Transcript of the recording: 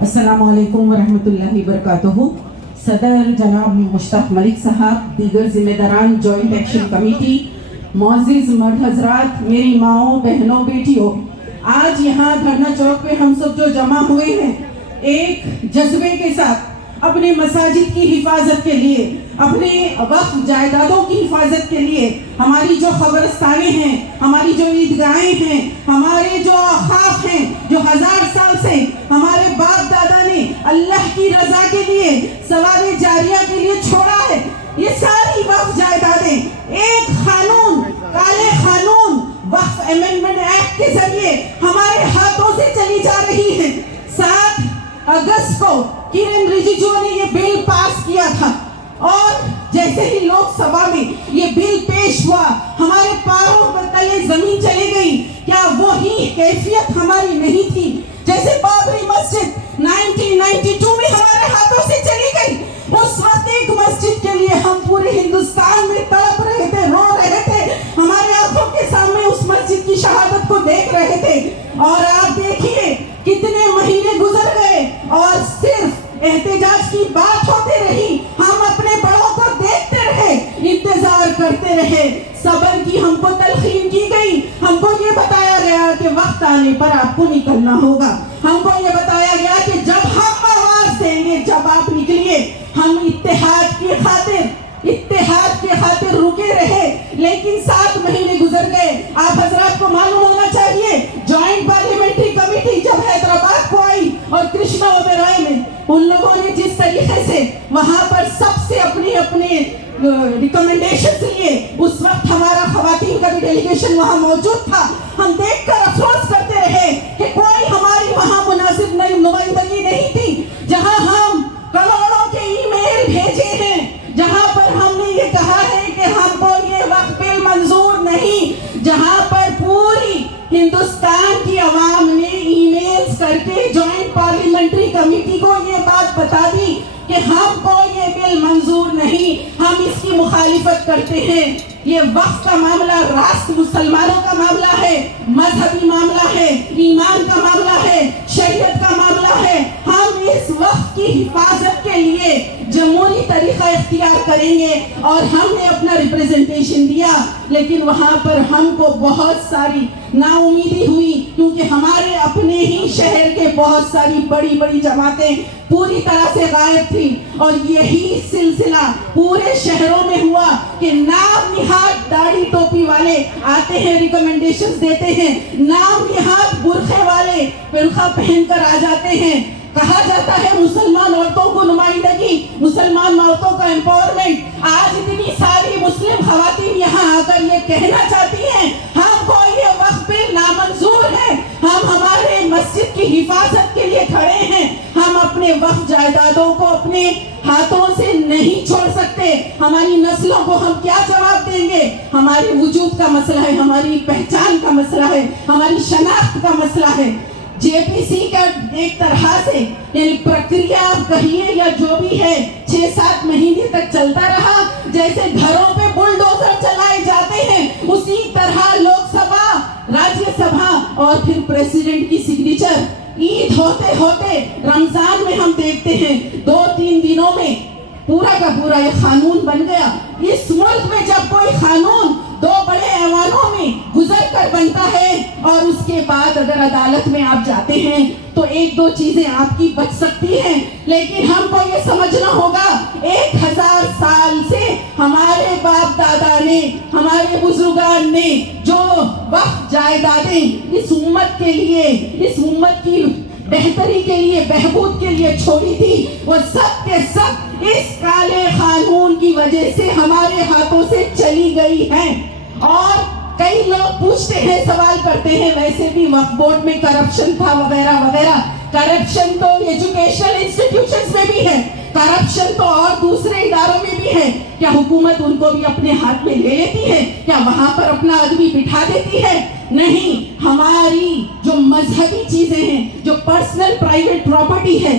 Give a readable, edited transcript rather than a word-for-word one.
السلام علیکم ورحمۃ اللہ وبرکاتہ. صدر جناب مشتاق ملک صاحب، دیگر ذمہ داران جوائنٹ ایکشن کمیٹی، معزز مرد حضرات، میری ماؤں، بہنوں، بیٹیوں، آج یہاں دھرنا چوک پہ ہم سب جو جمع ہوئے ہیں ایک جذبے کے ساتھ اپنے مساجد کی حفاظت کے لیے، اپنے وقف جائیدادوں کی حفاظت کے لیے، ہماری جو قبرستانیں ہیں، ہماری جو عیدگاہیں ہیں، ہمارے جو آخاف ہیں جو 1000 سال سے ہمارے باپ دادا نے اللہ کی رضا کے لیے، ثواب جاریہ کے لیے چھوڑا ہے، یہ ساری وقف جائیدادیں ایک قانون، کالے قانون وقف امینڈمنٹ ایکٹ کے ذریعے ہمارے ہاتھوں سے چلی جا رہی ہیں. 7 اگست کو کرن رجیجو نے یہ بل پاس کیا تھا اور جیسے ہی لوک سبھا میں یہ بل پیش ہوا ہمارے پاؤں پر تلے زمین چلی گئی. کیا وہی کیفیت ہماری نہیں تھی جیسے بابری مسجد 1992 میں ہمارے ہاتھوں سے چلی گئی؟ اس وقت ایک مسجد کے لیے ہم پورے ہندوستان میں تڑپ رہے تھے، رو رہے تھے، ہمارے آنکھوں کے سامنے اس مسجد کی شہادت کو دیکھ رہے تھے. اور آپ دیکھیے کتنے مہینے گزر گئے اور صرف احتجاج کی بات ہوتی رہی، ہم اپنے بڑوں کو دیکھتے رہے، انتظار کرتے رہے. صبر کی ہم کو تلقین کی گئی، ہم کو یہ بتایا گیا کہ وقت آنے پر آپ کو نکلنا ہوگا، ہم کو یہ بتایا گیا کہ جب ہم آواز دیں گے جب آپ نکلیے. ہم اتحاد کی خاطر رکے رہے، لیکن 7 مہینے گزر گئے. آپ حضرات کو معلوم ہونا چاہیے جوائنٹ پارلیمنٹری کمیٹی جب حیدرآباد کو آئی اور کرشنا اوبرائے میں ان لوگوں نے جس طریقے سے وہاں پر سب سے اپنے ریکمنڈیشنز لیے، اس وقت ہمارا خواتین کا بھی ڈیلیگیشن وہاں موجود تھا. ہم دیکھ کر افسوس کرتے رہے کہ کوئی ہماری وہاں مناسب نمائندگی نہیں تھی. جہاں ہم کروڑوں کے ای میل بھیجے ہیں، جہاں پر ہم نے یہ کہا ہے کہ ہم کو یہ وقف بل منظور نہیں، جہاں پر پوری ہندوستان کی عوام نے ای میلز کر کے جوائنٹ پارلیمنٹری کمیٹی کو یہ بات بتا دی کہ ہم کو یہ بل منظور نہیں، ہم اس کی مخالفت کرتے ہیں. یہ وقف کا معاملہ راست مسلمانوں کا معاملہ ہے، مذہبی معاملہ ہے، ایمان کا معاملہ ہے، شریعت کا معاملہ ہے. ہم اس وقف کی حفاظت کے لیے جمہوری طریقہ اختیار کریں گے اور ہم نے اپنا ریپریزنٹیشن دیا، لیکن وہاں پر ہم کو بہت ساری نا امیدی ہوئی کیونکہ ہمارے اپنے ہی شہر کے بہت ساری بڑی جماعتیں پوری طرح سے غائب تھی. اور یہی سلسلہ پورے شہروں میں ہوا کہ نام نہاد داڑھی ٹوپی والے آتے ہیں، ریکمنڈیشنز دیتے ہیں، نام نہاد برقعے والے برقع پہن کر آ جاتے ہیں. کہا جاتا ہے مسلمان عورتوں کو نمائندگی، مسلمان عورتوں کا امپاورمنٹ. آج اتنی ساری مسلم خواتین یہاں آ کر یہ کہنا چاہتی ہیں ہم کو یہ وقف بل نامنظور ہے، ہم ہمارے مسجد کی حفاظت کے لیے کھڑے ہیں، ہم اپنے وقف جائیدادوں کو اپنے ہاتھوں سے نہیں چھوڑ سکتے. ہماری نسلوں کو ہم کیا جواب دیں گے؟ ہمارے وجود کا مسئلہ ہے، ہماری پہچان کا مسئلہ ہے، ہماری شناخت کا مسئلہ ہے. جے پی سی کا ایک طرح سے یعنی پرکریا آپ کہیے یا جو بھی ہے 6-7 مہینے تک چلتا رہا. جیسے گھروں پہ بلڈوزر چلائے جاتے ہیں اسی طرح لوک سبھا، راجیہ سبھا اور پھر پریزیڈنٹ کی سگنیچر. عید ہوتے رمضان میں ہم دیکھتے ہیں 2-3 دنوں میں پورا کا پورا یہ قانون بن گیا. اس ملک میں جب کوئی قانون 2 بڑے ایوانوں میں گزر کر بنتا ہے اور اس کے بعد اگر عدالت میں آپ جاتے ہیں تو 1-2 چیزیں آپ کی بچ سکتی ہیں، لیکن ہم کو یہ سمجھنا ہوگا 1000 سال سے ہمارے باپ دادا نے، ہمارے بزرگان نے جو وقف جائیدادیں اس امت کے لیے، اس امت کی بہتری کے لیے، بہبود کے لیے چھوڑی تھی، وہ سب کے سب اس کالے قانون کی وجہ سے ہمارے ہاتھوں سے چلی گئی ہیں. اور کئی لوگ پوچھتے ہیں، سوال کرتے ہیں ویسے بھی وقف بورڈ میں کرپشن تھا وغیرہ وغیرہ. کرپشن تو ایجوکیشنل انسٹیٹیوشنز میں بھی ہے، کرپشن تو اور دوسرے اداروں میں بھی ہے. کیا حکومت ان کو بھی اپنے ہاتھ میں لے لیتی ہے؟ کیا وہاں پر اپنا آدمی بٹھا دیتی ہے؟ نہیں. ہماری جو مذہبی چیزیں ہیں، جو پرسنل پرائیویٹ پراپرٹی ہے،